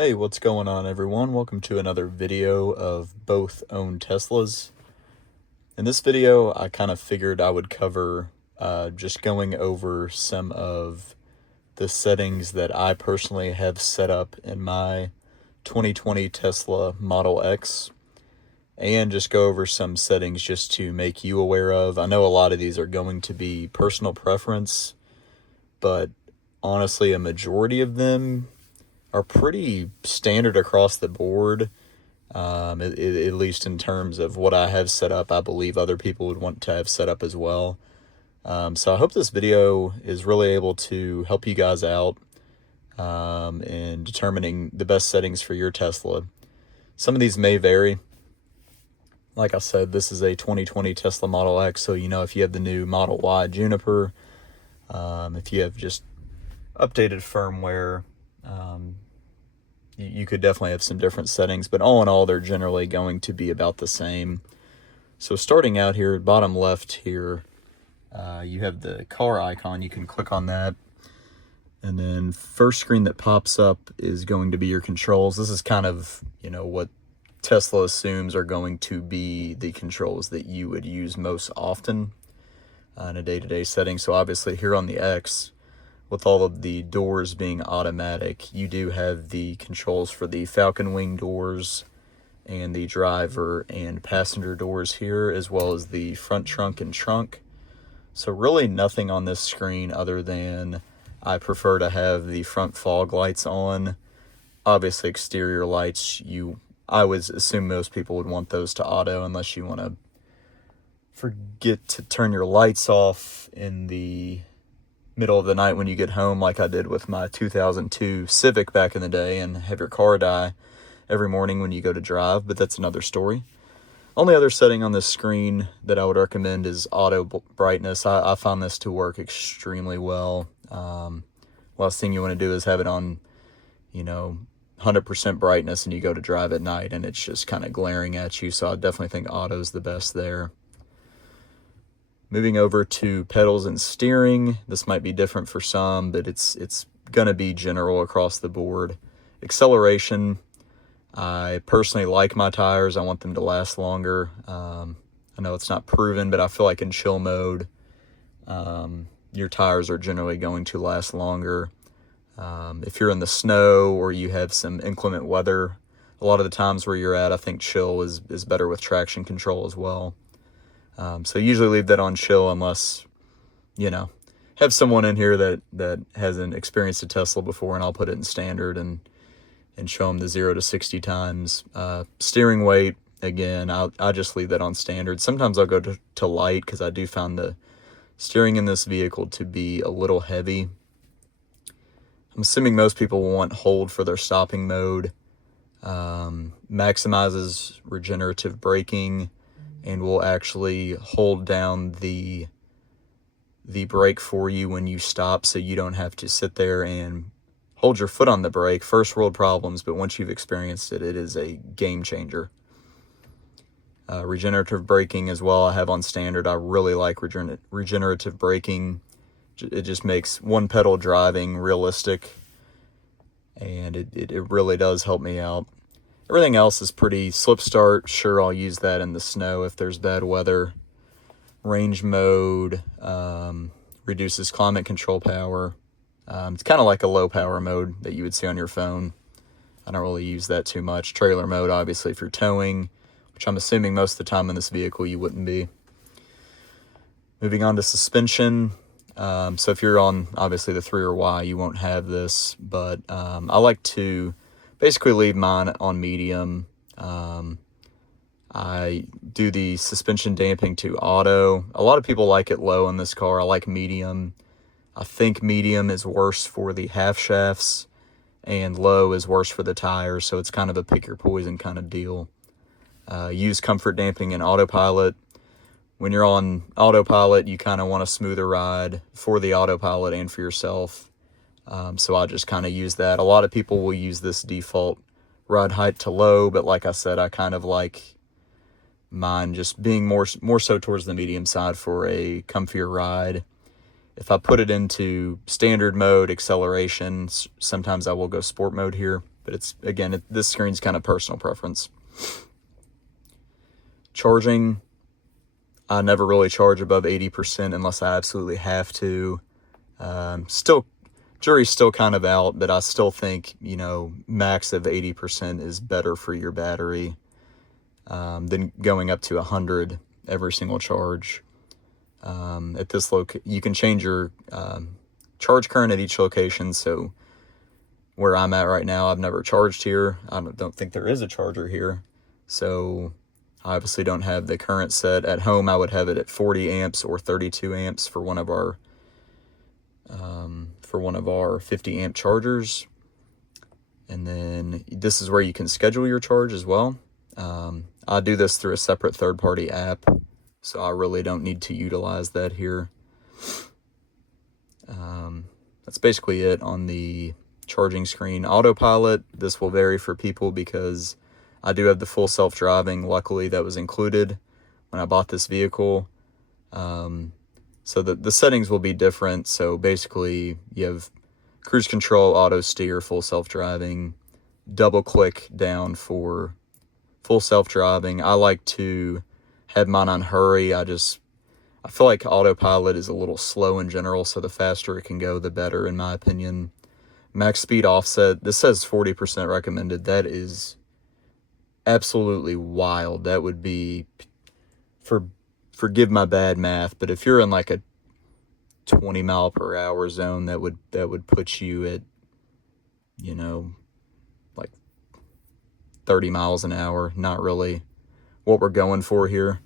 Hey, what's going on everyone? Welcome to another video of both owned Teslas. In this video, I kind of figured I would cover just going over some of the settings that I personally have set up in my 2020 Tesla Model X, and just go over some settings just to make you aware of. I know a lot of these are going to be personal preference, but honestly, a majority of them are pretty standard across the board, at least in terms of what I have set up. I believe other people would want to have set up as well. So I hope this video is really able to help you guys out in determining the best settings for your Tesla. Some of these may vary. Like I said, this is a 2020 Tesla Model X, so if you have the new Model Y Juniper, if you have just updated firmware, you could definitely have some different settings, but all in all, they're generally going to be about the same. So starting out here, bottom left here, you have the car icon. You can click on that, and then first screen that pops up is going to be your controls. This is kind of, what Tesla assumes are going to be the controls that you would use most often in a day-to-day setting. So obviously here on the X, with all of the doors being automatic, you do have the controls for the Falcon Wing doors and the driver and passenger doors here, as well as the front trunk and trunk. So really nothing on this screen other than I prefer to have the front fog lights on. Obviously exterior lights, I would assume most people would want those to auto, unless you want to forget to turn your lights off in the middle of the night when you get home, like I did with my 2002 Civic back in the day, and have your car die every morning when you go to drive, but that's another story. Only other setting on this screen that I would recommend is auto brightness. I found this to work extremely well. Last thing you want to do is have it on 100% brightness and you go to drive at night and it's just kind of glaring at you, so I definitely think auto is the best there. Moving over to pedals and steering, this might be different for some, but it's going to be general across the board. Acceleration, I personally like my tires. I want them to last longer. I know it's not proven, but I feel like in chill mode, your tires are generally going to last longer. If you're in the snow or you have some inclement weather, a lot of the times where you're at, I think chill is better with traction control as well. So usually leave that on chill unless, have someone in here that hasn't experienced a Tesla before, and I'll put it in standard and show them the 0 to 60 times. Steering weight, again, I just leave that on standard. Sometimes I'll go to light because I do find the steering in this vehicle to be a little heavy. I'm assuming most people will want hold for their stopping mode. Maximizes regenerative braking, and will actually hold down the brake for you when you stop, so you don't have to sit there and hold your foot on the brake. First world problems, but once you've experienced it, it is a game changer. Regenerative braking as well, I have on standard. I really like regenerative braking. It just makes one pedal driving realistic, and it really does help me out. Everything else is pretty slip start. Sure, I'll use that in the snow if there's bad weather. Range mode, reduces climate control power. It's kind of like a low power mode that you would see on your phone. I don't really use that too much. Trailer mode, obviously, if you're towing, which I'm assuming most of the time in this vehicle you wouldn't be. Moving on to suspension. So if you're on, obviously, the 3 or Y, you won't have this, but I like to basically leave mine on medium. I do the suspension damping to auto. A lot of people like it low in this car. I like medium. I think medium is worse for the half shafts, and low is worse for the tires, so it's kind of a pick your poison kind of deal. Use comfort damping and autopilot. When you're on autopilot, you kind of want a smoother ride for the autopilot and for yourself. So I just kind of use that. A lot of people will use this default ride height to low, but like I said, I kind of like mine just being more so towards the medium side for a comfier ride. If I put it into standard mode, acceleration, sometimes I will go sport mode here. But it's, again, this screen's kind of personal preference. Charging, I never really charge above 80% unless I absolutely have to. Still, jury's still kind of out, but I still think, you know, max of 80% is better for your battery than going up to 100 every single charge. At this you can change your charge current at each location. So where I'm at right now, I've never charged here. I don't think there is a charger here. So I obviously don't have the current set. At home, I would have it at 40 amps or 32 amps for one of our 50 amp chargers. And then this is where you can schedule your charge as well. I do this through a separate third-party app, so I really don't need to utilize that here. That's basically it on the charging screen. Autopilot, this will vary for people because I do have the full self-driving. Luckily, that was included when I bought this vehicle. So the settings will be different. So basically, you have cruise control, auto steer, full self-driving, double click down for full self-driving. I like to have mine on hurry. I feel like autopilot is a little slow in general, so the faster it can go, the better, in my opinion. Max speed offset, this says 40% recommended. That is absolutely wild. That would be, forgive my bad math, but if you're in like a 20 mile per hour zone, that would put you at, you know, like 30 miles an hour. Not really what we're going for here.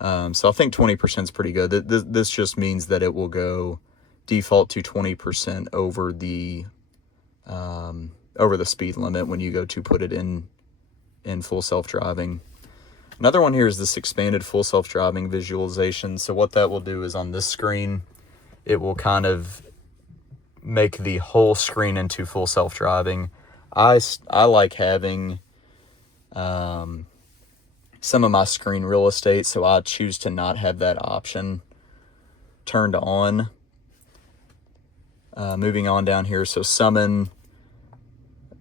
So I think 20% is pretty good. This just means that it will go default to 20% over the speed limit when you go to put it in full self-driving. Another one here is this expanded full self-driving visualization. So what that will do is on this screen, it will kind of make the whole screen into full self-driving. I like having some of my screen real estate, so I choose to not have that option turned on. Moving on down here, so summon.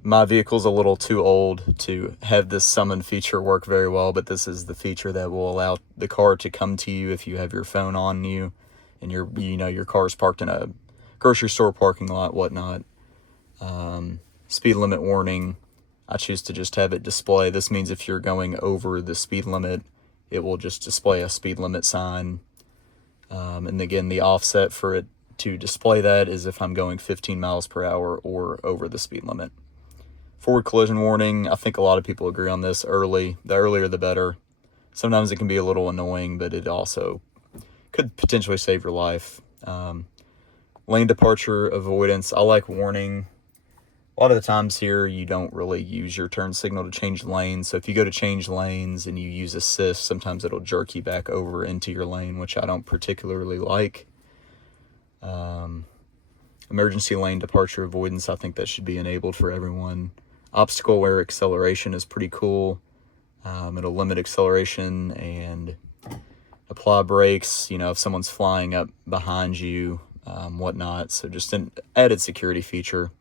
My vehicle's a little too old to have this summon feature work very well, but this is the feature that will allow the car to come to you if you have your phone on you and your car's parked in a grocery store parking lot, whatnot. Speed limit warning. I choose to just have it display. This means if you're going over the speed limit, it will just display a speed limit sign. And again, the offset for it to display that is if I'm going 15 miles per hour or over the speed limit. Forward collision warning. I think a lot of people agree on this. The earlier the better. Sometimes it can be a little annoying, but it also could potentially save your life. Lane departure avoidance. I like warning. A lot of the times here, you don't really use your turn signal to change lanes. So if you go to change lanes and you use assist, sometimes it'll jerk you back over into your lane, which I don't particularly like. Emergency lane departure avoidance, I think that should be enabled for everyone. Obstacle aware acceleration is pretty cool. It'll limit acceleration and apply brakes, if someone's flying up behind you, whatnot. So just an added security feature.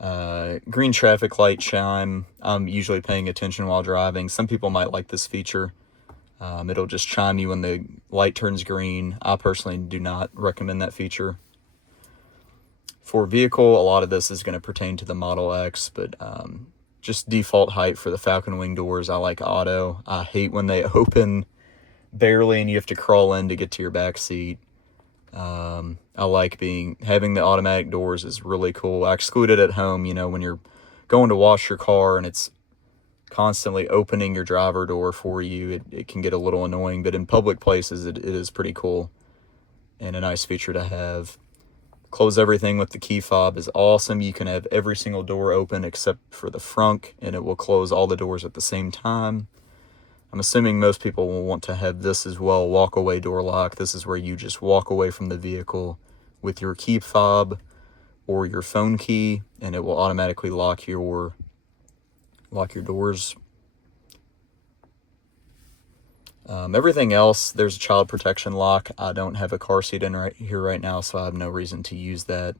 Green traffic light chime. I'm usually paying attention while driving. Some people might like this feature. It'll just chime you when the light turns green. I personally do not recommend that feature. For vehicle, a lot of this is going to pertain to the Model X, but just default height for the Falcon Wing doors, I like auto. I hate when they open barely and you have to crawl in to get to your back seat. I like having the automatic doors is really cool. I exclude it at home, when you're going to wash your car and it's constantly opening your driver door for you, it can get a little annoying, but in public places, it is pretty cool and a nice feature to have. Close everything with the key fob is awesome. You can have every single door open except for the front, and it will close all the doors at the same time. I'm assuming most people will want to have this as well, walk away door lock. This is where you just walk away from the vehicle with your key fob or your phone key, and it will automatically lock your doors. Everything else, there's a child protection lock. I don't have a car seat in here right now, so I have no reason to use that.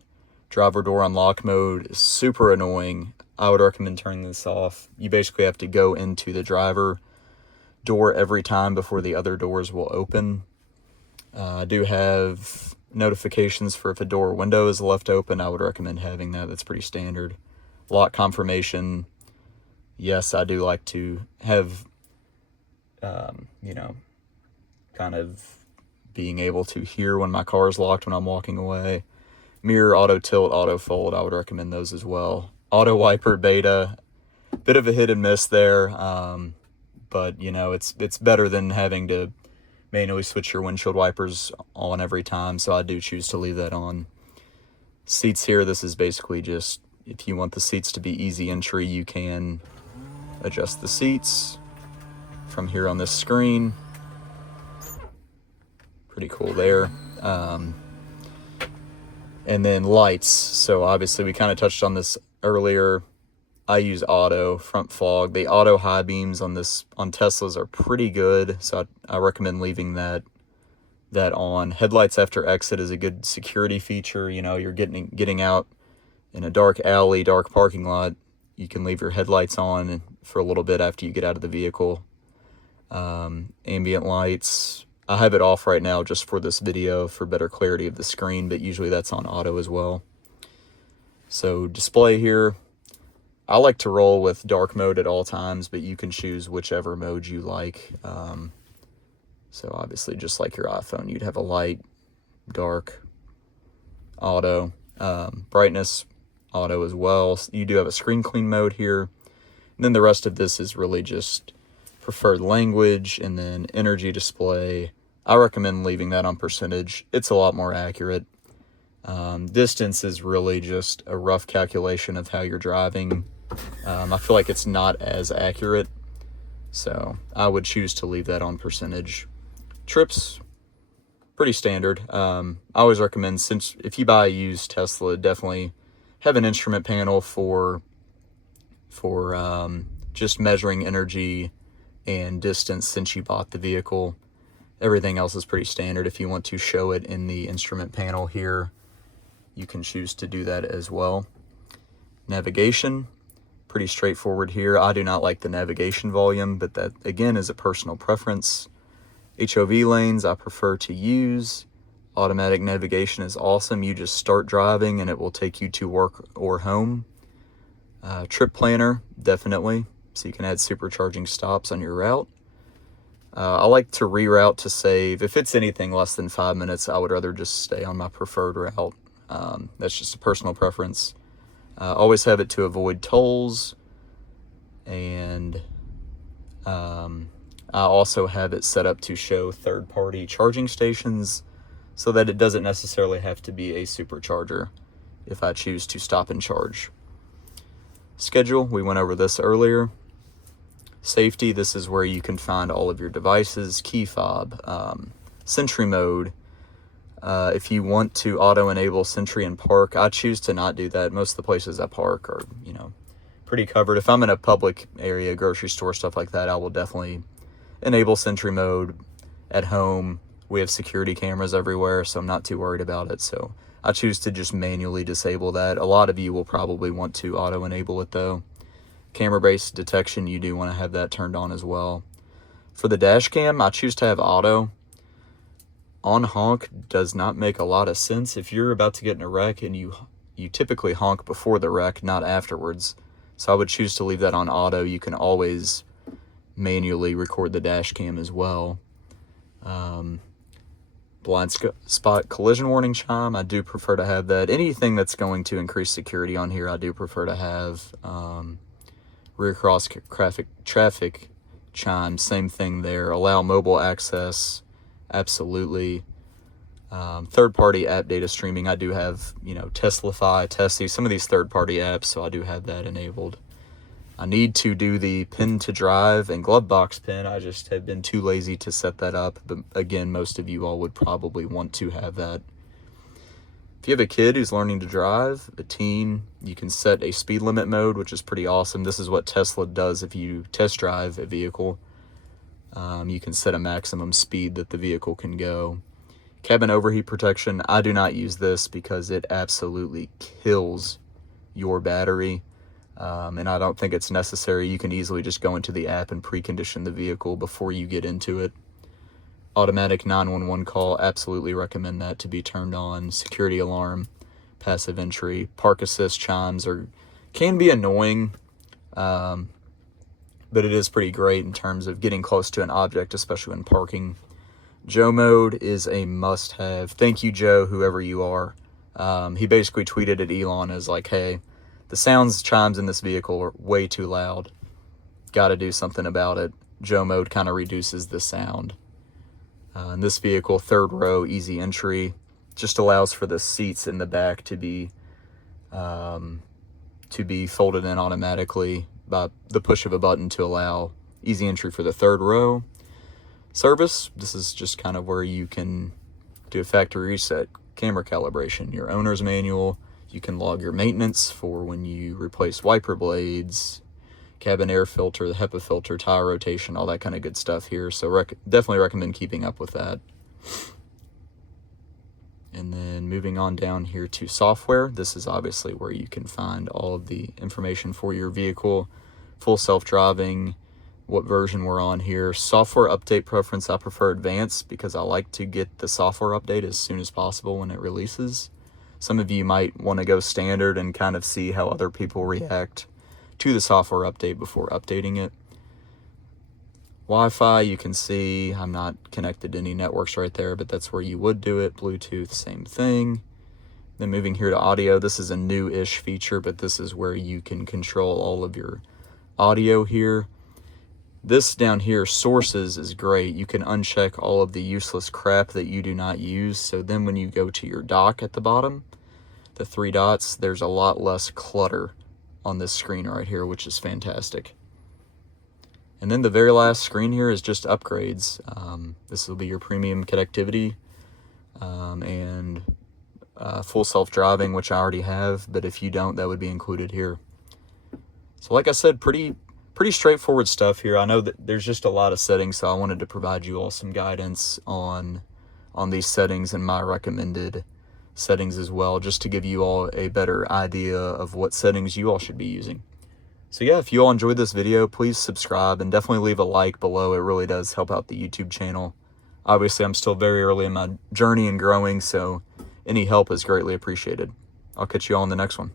Driver door unlock mode is super annoying. I would recommend turning this off. You basically have to go into the driver door every time before the other doors will open. I do have notifications for if a door or window is left open. I would recommend having that. That's pretty standard. Lock confirmation. Yes, I do like to have, kind of being able to hear when my car is locked when I'm walking away. Mirror, auto tilt, auto fold. I would recommend those as well. Auto wiper beta. Bit of a hit and miss there. But it's better than having to manually switch your windshield wipers on every time, so I do choose to leave that on. Seats here, this is basically just, if you want the seats to be easy entry, you can adjust the seats from here on this screen. Pretty cool there. And then lights, so obviously we kind of touched on this earlier. I use auto front fog. The auto high beams on Teslas are pretty good, so I recommend leaving that on. Headlights after exit is a good security feature. You're getting out in a dark alley, dark parking lot. You can leave your headlights on for a little bit after you get out of the vehicle. Ambient lights, I have it off right now just for this video for better clarity of the screen, but usually that's on auto as well. So display here, I like to roll with dark mode at all times, but you can choose whichever mode you like. So obviously, just like your iPhone, you'd have a light, dark, auto, brightness, auto as well. You do have a screen clean mode here. And then the rest of this is really just preferred language and then energy display. I recommend leaving that on percentage. It's a lot more accurate. Distance is really just a rough calculation of how you're driving. I feel like it's not as accurate, so I would choose to leave that on percentage. Trips, pretty standard. I always recommend, since if you buy a used Tesla, definitely have an instrument panel for just measuring energy and distance since you bought the vehicle. Everything else is pretty standard. If you want to show it in the instrument panel here, you can choose to do that as well. Navigation, pretty straightforward here. I do not like the navigation volume, but that again is a personal preference. HOV lanes I prefer to use. Automatic navigation is awesome. You just start driving and it will take you to work or home. Trip planner, definitely, so you can add supercharging stops on your route. I like to reroute to save. If it's anything less than 5 minutes, I would rather just stay on my preferred route. That's just a personal preference. Always have it to avoid tolls, and I also have it set up to show third-party charging stations so that it doesn't necessarily have to be a supercharger if I choose to stop and charge. Schedule, we went over this earlier. Safety, this is where you can find all of your devices. Key fob, Sentry mode. If you want to auto-enable Sentry and park, I choose to not do that. Most of the places I park are, pretty covered. If I'm in a public area, grocery store, stuff like that, I will definitely enable Sentry mode. At home, we have security cameras everywhere, so I'm not too worried about it. So I choose to just manually disable that. A lot of you will probably want to auto-enable it, though. Camera-based detection, you do want to have that turned on as well. For the dash cam, I choose to have auto. On honk does not make a lot of sense. If you're about to get in a wreck, and you typically honk before the wreck, not afterwards. So I would choose to leave that on auto. You can always manually record the dash cam as well. Blind spot collision warning chime, I do prefer to have that. Anything that's going to increase security on here, I do prefer to have. Rear cross traffic chime, same thing there. Allow mobile access, absolutely. Third-party app data streaming, I do have, Teslafy, Tessie, some of these third-party apps, so I do have that enabled. I need to do the pin to drive and glove box pin. I just have been too lazy to set that up, but again, most of you all would probably want to have that. If you have a kid who's learning to drive, a teen, you can set a speed limit mode, which is pretty awesome. This is what Tesla does if you test drive a vehicle. You can set a maximum speed that the vehicle can go. Cabin overheat protection, I do not use this because it absolutely kills your battery. and I don't think it's necessary. You can easily just go into the app and precondition the vehicle before you get into it. Automatic 911 call, absolutely recommend that to be turned on. Security alarm, passive entry, park assist chimes can be annoying, but it is pretty great in terms of getting close to an object, especially when parking. Joe mode is a must-have. Thank you, Joe, whoever you are. He basically tweeted at Elon as like, hey, the chimes in this vehicle are way too loud. Got to do something about it. Joe mode kind of reduces the sound. In this vehicle, third row, easy entry, just allows for the seats in the back to be folded in automatically by the push of a button to allow easy entry for the third row. Service, this is just kind of where you can do a factory reset, camera calibration, your owner's manual. You can log your maintenance for when you replace wiper blades, cabin air filter, the HEPA filter, tire rotation, all that kind of good stuff here. So definitely recommend keeping up with that. And then moving on down here to software. This is obviously where you can find all of the information for your vehicle. Full self-driving, what version we're on here. Software update preference, I prefer advanced because I like to get the software update as soon as possible when it releases. Some of you might want to go standard and kind of see how other people react to the software update before updating it. Wi-Fi, you can see I'm not connected to any networks right there, but that's where you would do it. Bluetooth, same thing. Then moving here to audio, this is a new-ish feature, but this is where you can control all of your audio here. This down here, sources, is great. You can uncheck all of the useless crap that you do not use. So then when you go to your dock at the bottom, the 3 dots, there's a lot less clutter on this screen right here, which is fantastic. And then the very last screen here is just upgrades. This will be your premium connectivity and full self-driving, which I already have, but if you don't, that would be included here. So like I said, pretty straightforward stuff here. I know that there's just a lot of settings, so I wanted to provide you all some guidance on these settings and my recommended settings as well, just to give you all a better idea of what settings you all should be using. So yeah, if you all enjoyed this video, please subscribe and definitely leave a like below. It really does help out the YouTube channel. Obviously, I'm still very early in my journey and growing, so any help is greatly appreciated. I'll catch you all in the next one.